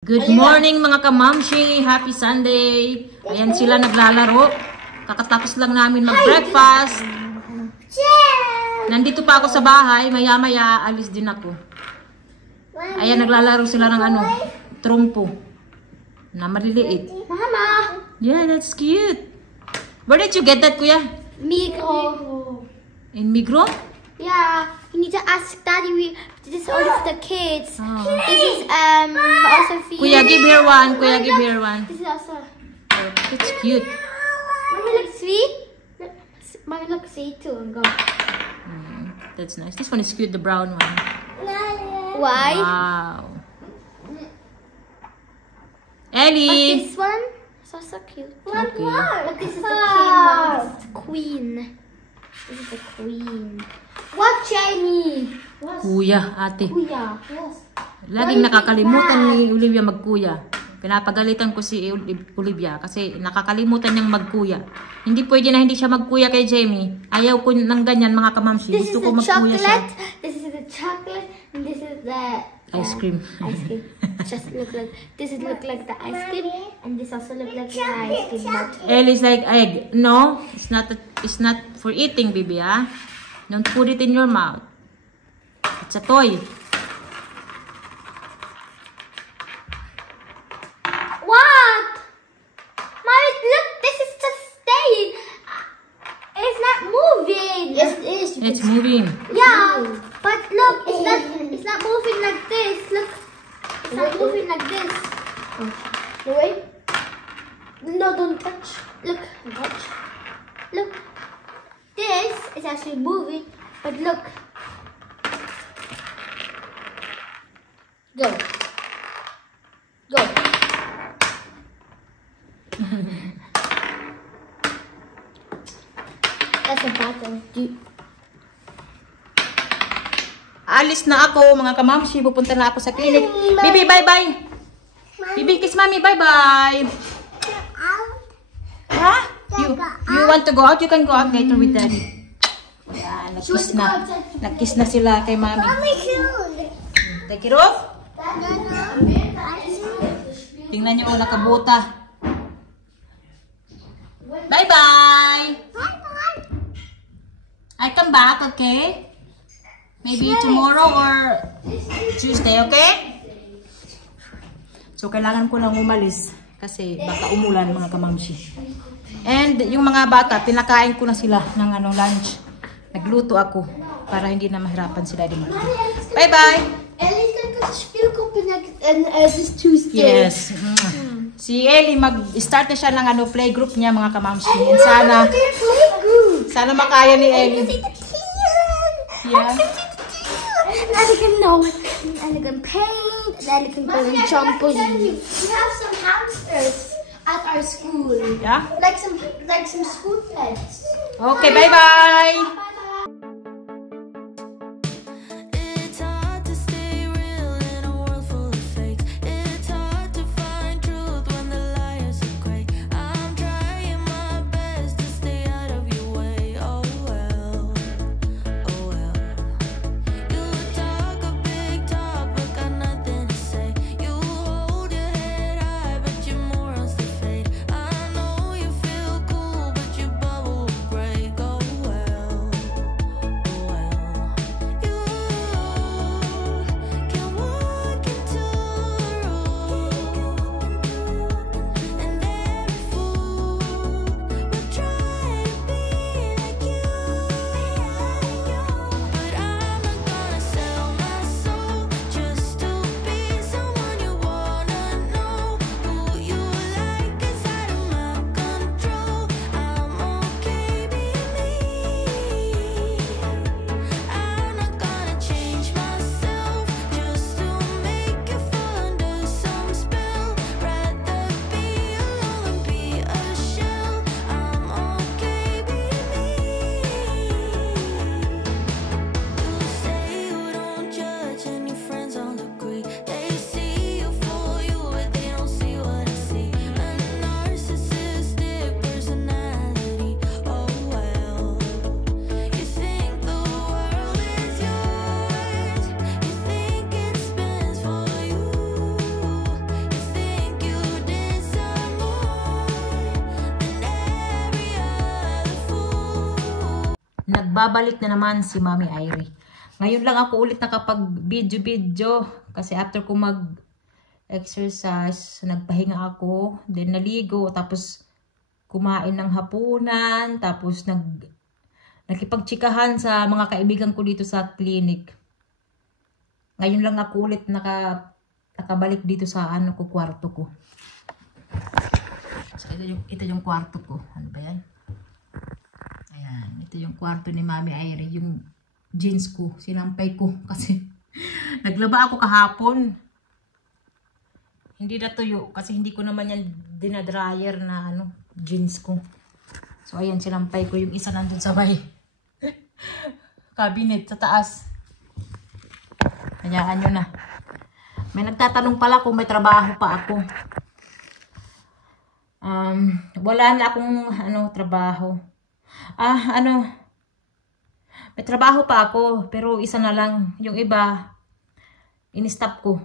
Good morning mga kamamshi! Happy Sunday! Ayan sila naglalaro. Kakatapos lang namin mag-breakfast. Nandito pa ako sa bahay. Maya-maya alis din ako. Ayan naglalaro sila ng ano, trompo. Na maliliit. Mama! Yeah, that's cute. Where did you get that, kuya? Migro. In Migro? Yeah, you need to ask Daddy. This is only for the kids. Oh. This is also for you. Kuya, give her one. Kuya, give her one. This is also. Oh, it's cute. Mommy, look sweet. Mommy, look sweet too. And go. That's nice. This one is cute, the brown one. Why? Wow. But Ellie! this one is also cute. Okay. But this is the king one. This is the queen. This is the queen. What, Jamie? Kuya, ate. Kuya. Yes. Laging nakakalimutan ni Olivia magkuya. Pinapagalitan ko si Olivia kasi nakakalimutan niyang magkuya. Hindi pwede na hindi siya magkuya kay Jamie. Ayaw ko ng ganyan mga kamamsi. This is Gusto ko the magkuya siya. chocolate. This is the chocolate. And this is the Ice cream. Ice cream. Just look like this. Is look like the ice cream, and this also look like the ice cream. Ellie's like egg. No, it's not. It's not for eating, baby. Ah, don't put it in your mouth. It's a toy. What? Mommy, look. This is just staying. It's not moving. Yes, it is. It's moving. Yeah, but look, it's not. It's not moving like this. Look, it's not moving like this. Wait. No, don't touch. Look, don't touch. Look. This is actually moving, but look. Go. Go. That's a battle. Alis na ako mga kamamsi. Pupunta na ako sa clinic. Bibi, bye-bye. Bibi, kiss mommy. Bye-bye. Ha? You want to go out? You can go out later with daddy. Yan, nag-kiss na. Nag-kiss na sila kay mami. Take it off. Tingnan nyo, nakabuta. Bye-bye. I come back, okay? Maybe tomorrow or Tuesday, okay? So, kailangan ko lang umalis kasi baka umulan mga kamamsi. And yung mga bata, pinakain ko na sila ng lunch. Nagluto ako para hindi na mahirapan sila din. Bye-bye! Ellie's going to spielgruppe this Tuesday. Yes. Si Ellie, mag-start na siya ng playgroup niya mga kamamsi. And sana makaya ni Ellie. Yeah. And I can know it. And I can paint. And I can go on trampoline. We have some hamsters at our school. Yeah? Like some school pets. Okay, bye-bye! babalik na naman si Mami Irie. Ngayon lang ako ulit nakapag-video kasi after ko mag-exercise, nagpahinga ako, then naligo, tapos kumain ng hapunan, tapos nakipagtsikahan sa mga kaibigan ko dito sa clinic. Ngayon lang ako ulit nakabalik dito sa kwarto ko. So, ito yung kwarto ko. Ano ba yan? Ayan, ito yung kwarto ni Mami Irie, yung jeans ko, sinampay ko kasi naglaba ako kahapon. Hindi natuyo kasi hindi ko naman yan dinadryer na jeans ko. So ayan, sinampay ko yung isa nandun sa may cabinet sa taas. Hayaan nyo na. May nagtatanong pala kung may trabaho pa ako. Wala na akong trabaho. May trabaho pa ako, pero isa na lang. Yung iba, in-stop ko.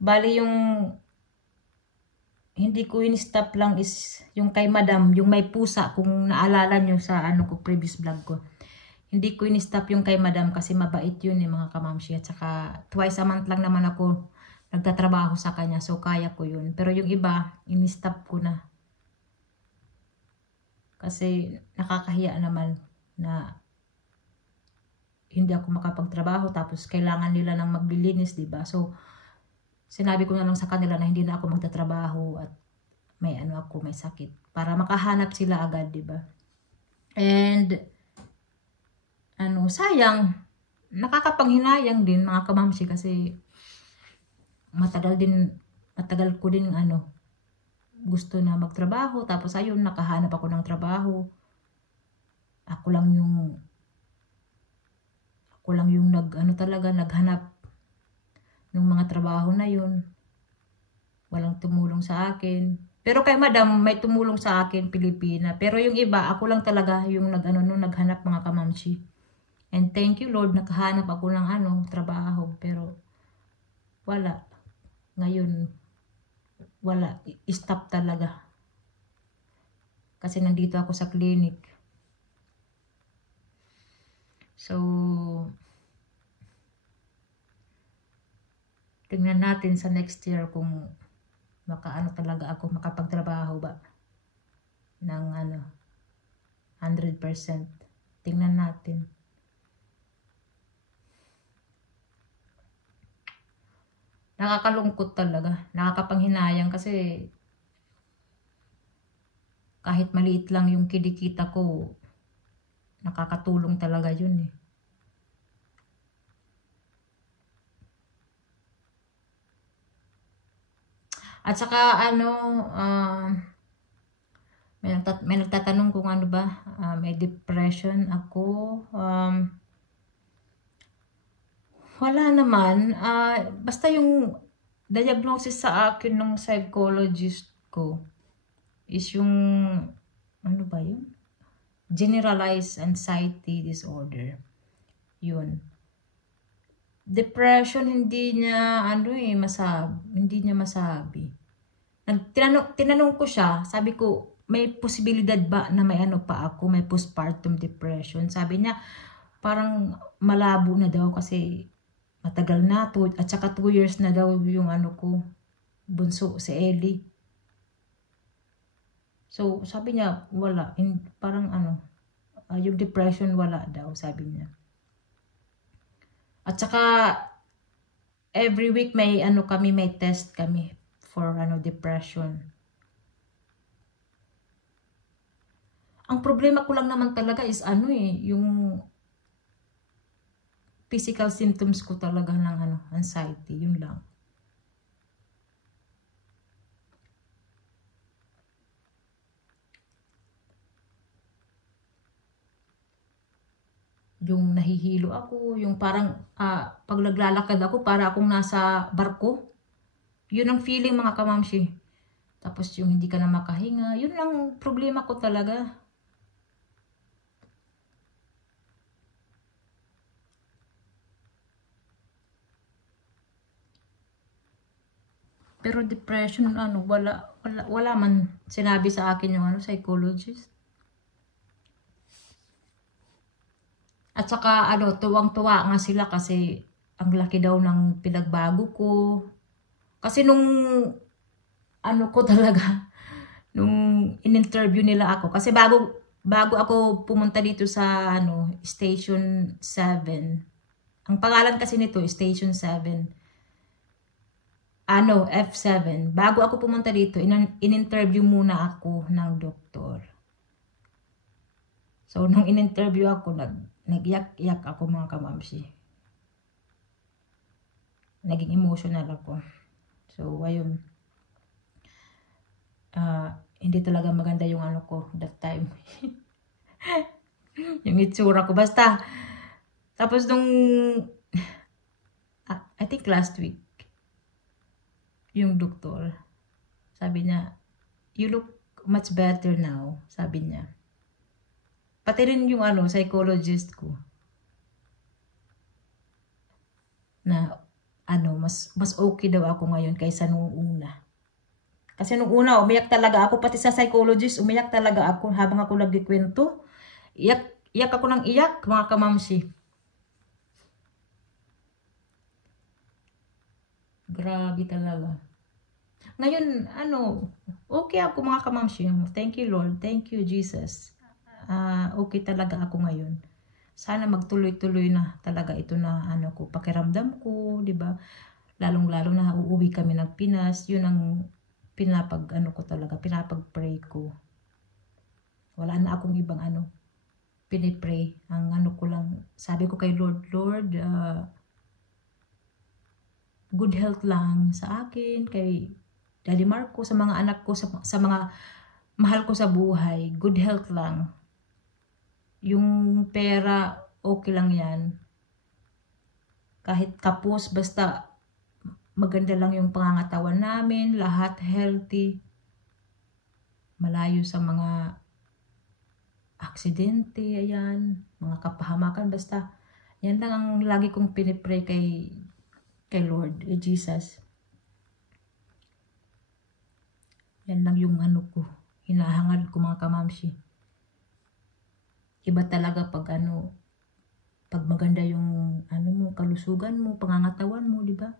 Bali yung hindi ko in-stop lang is yung kay Madam, yung may pusa, kung naalala nyo sa ko previous vlog ko. Hindi ko in-stop yung kay Madam kasi mabait yun mga kamamshi. At saka twice a month lang naman ako nagtatrabaho sa kanya, so kaya ko yun. Pero yung iba, in-stop ko na. Kasi nakakahiya naman na hindi ako makapagtrabaho tapos kailangan nila ng maglilinis, diba? So, sinabi ko na lang sa kanila na hindi na ako magtatrabaho at may may sakit. Para makahanap sila agad, diba? And, sayang, nakakapanghinayang din mga kamamsi kasi matagal ko din gusto na magtrabaho. Tapos ayun, nakahanap ako ng trabaho. Ako lang yung naghanap ng mga trabaho na yun. Walang tumulong sa akin. Pero kay Madam, may tumulong sa akin, Pilipina. Pero yung iba, ako lang talaga yung naghanap mga kamamshi. And thank you Lord, nakahanap ako ng trabaho. Pero wala. Ngayon, wala. Stop talaga. Kasi nandito ako sa clinic. So, tingnan natin sa next year kung talaga ako makapagtrabaho ba ng 100%. Tingnan natin. Nakakalungkot talaga. Nakakapanghinayang kasi kahit maliit lang yung kinikita ko, nakakatulong talaga yun . At saka may nagtatanong kung may depression ako. Wala naman. Basta yung diagnosis sa akin ng psychologist ko is yung yun? Generalized anxiety disorder. Yun. Depression hindi niya masabi. Tinanong ko siya, sabi ko, may posibilidad ba na may pa ako, may postpartum depression? Sabi niya, parang malabo na daw kasi matagal na to, at saka 2 years na daw yung ko, bunso, si Ellie. So, sabi niya, wala. Parang yung depression wala daw, sabi niya. At saka, every week may may test kami for depression. Ang problema ko lang naman talaga is yung physical symptoms ko talaga ng anxiety, yun lang. Yung nahihilo ako, yung parang pag naglalakad ako, para akong nasa barko. Yun ang feeling mga kamamshi. Tapos yung hindi ka na makahinga, yun lang problema ko talaga. Pero depression, wala man sinabi sa akin yung psychologist. At saka ano, tuwang-tuwa nga sila kasi ang laki daw ng pinagbago ko. Kasi nung ano ko talaga, nung in-interview nila ako, kasi bago ako pumunta dito sa ano, Station 7. Ang pangalan kasi nito, Station 7. Ano, F7. Bago ako pumunta dito, in-interview muna ako ng doktor. So, nung in-interview ako, nag-iyak-iyak ako mga kamamsi. Naging emotional ako. So, ayun. Hindi talaga maganda yung ano ko that time. Yung itsura ko. Basta, tapos nung, I think last week, yung doktor, sabi niya, you look much better now, sabi niya. Pati rin yung ano, psychologist ko, na ano, mas okay daw ako ngayon kaysa nung una. Kasi nung una, umiyak talaga ako, pati sa psychologist, umiyak talaga ako habang ako nagkikwento. Iyak ako ng iyak, mga kamamsi. Grabe talaga. Ngayon, ano, okay ako mga kamamsi. Thank you Lord, thank you Jesus. Okay talaga ako ngayon. Sana magtuloy-tuloy na talaga ito na ano ko, pakiramdam ko, 'di ba? Lalong-lalo na uuwi kami ng Pinas, 'yun ang pinapag-ano ko talaga, pinapag-pray ko. Wala na akong ibang ano, pinipray. Ang ano ko lang, sabi ko kay Lord, good health lang sa akin, kay Daddy Marco, sa mga anak ko, sa mga mahal ko sa buhay, good health lang. Yung pera, okay lang yan. Kahit kapos, basta maganda lang yung pangangatawan namin, lahat healthy. Malayo sa mga aksidente, ayan, mga kapahamakan, basta yan lang ang lagi kong pinipray kay Lord, Jesus. Yan lang yung ano ko, hinahangad ko mga kamamsi. Iba talaga pag ano, pag maganda yung ano mo, kalusugan mo, pangangatawan mo, di ba?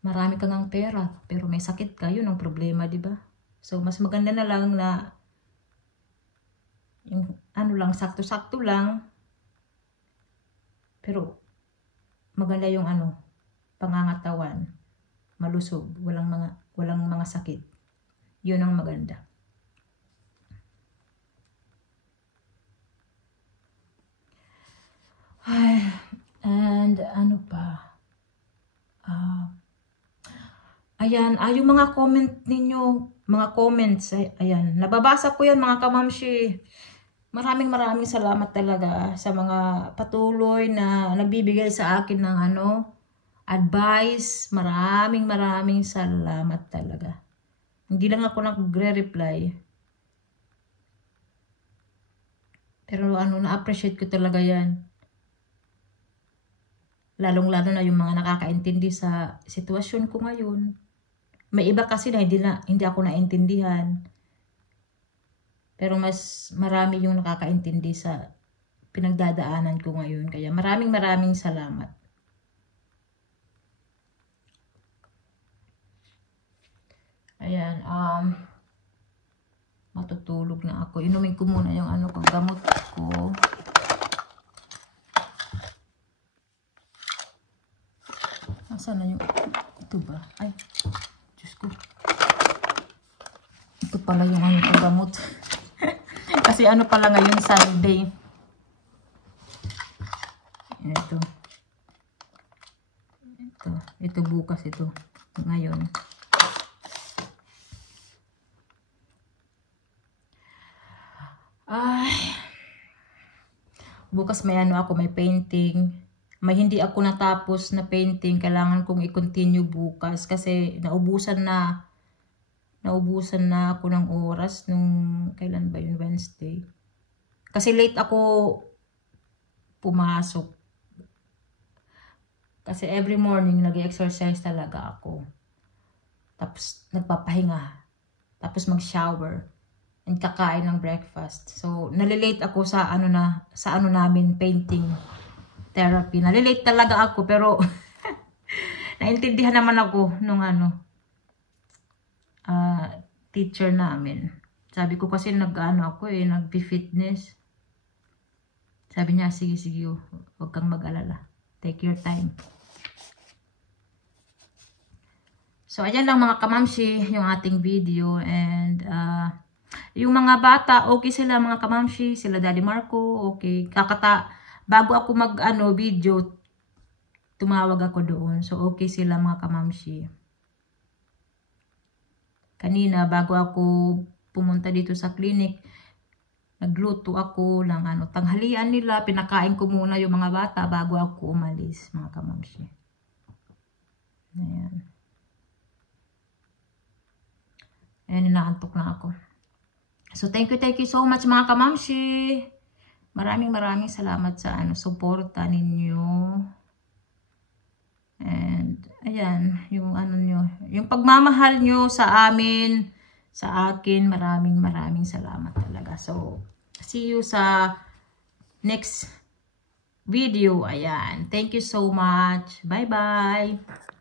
Marami kang ang pera, pero may sakit ka, yun ang problema, di ba? So, mas maganda na lang na yung ano lang, sakto-sakto lang, pero maganda yung ano, pangangatawan, malusog, walang mga sakit. Yun ang maganda. Ay, and ano pa? Ayan, yung mga comment ninyo, mga comments, ayan, nababasa ko yan mga kamamshi. Maraming salamat talaga sa mga patuloy na nagbibigay sa akin ng ano, advice. Maraming salamat talaga. Hindi lang ako nagre-reply. Pero ano, na-appreciate ko talaga yan. Lalong-lalo na yung mga nakakaintindi sa sitwasyon ko ngayon. May iba kasi na hindi ako naintindihan. Pero mas marami yung nakakaintindi sa pinagdadaanan ko ngayon. Kaya maraming salamat. Ayan, matutulog na ako. Inumin ko muna yung ano kong gamot ko. Nasaan na yung, ito ba? Ay, Diyos ko. Ito pala yung ano kong gamot. Kasi ano pala ngayon, Sunday. Ito bukas ito. Ngayon. Ay. Bukas may ano ako, may painting. May hindi ako natapos na painting, kailangan kong i-continue bukas kasi naubusan na ako ng oras nung kailan ba yun, Wednesday. Kasi late ako pumasok. Kasi every morning nag-exercise talaga ako. Tapos nagpapahinga. Tapos mag-shower. and kakain ng breakfast. So, nalilate ako sa ano namin, painting therapy. Nalilate talaga ako, pero naintindihan naman ako nung teacher namin. Sabi ko kasi nag-fitness. Sabi niya, sige, huwag kang mag-alala. Take your time. So, ayan lang mga kamamshi, yung ating video. And, yung mga bata, okay sila mga kamamshi, sila Daddy Marco, okay. Bago ako video, tumawag ako doon. So, okay sila mga kamamshi. Kanina, bago ako pumunta dito sa clinic, nagluto ako ng tanghalian nila. Pinakain ko muna yung mga bata bago ako umalis, mga kamamshi. Ayan. Ayan, inaantok na ako. So, thank you so much mga kamamshi. Maraming salamat sa suporta ninyo. And, ayan, yung yung pagmamahal nyo sa amin, sa akin, maraming salamat talaga. So, see you sa next video. Ayan, thank you so much. Bye-bye.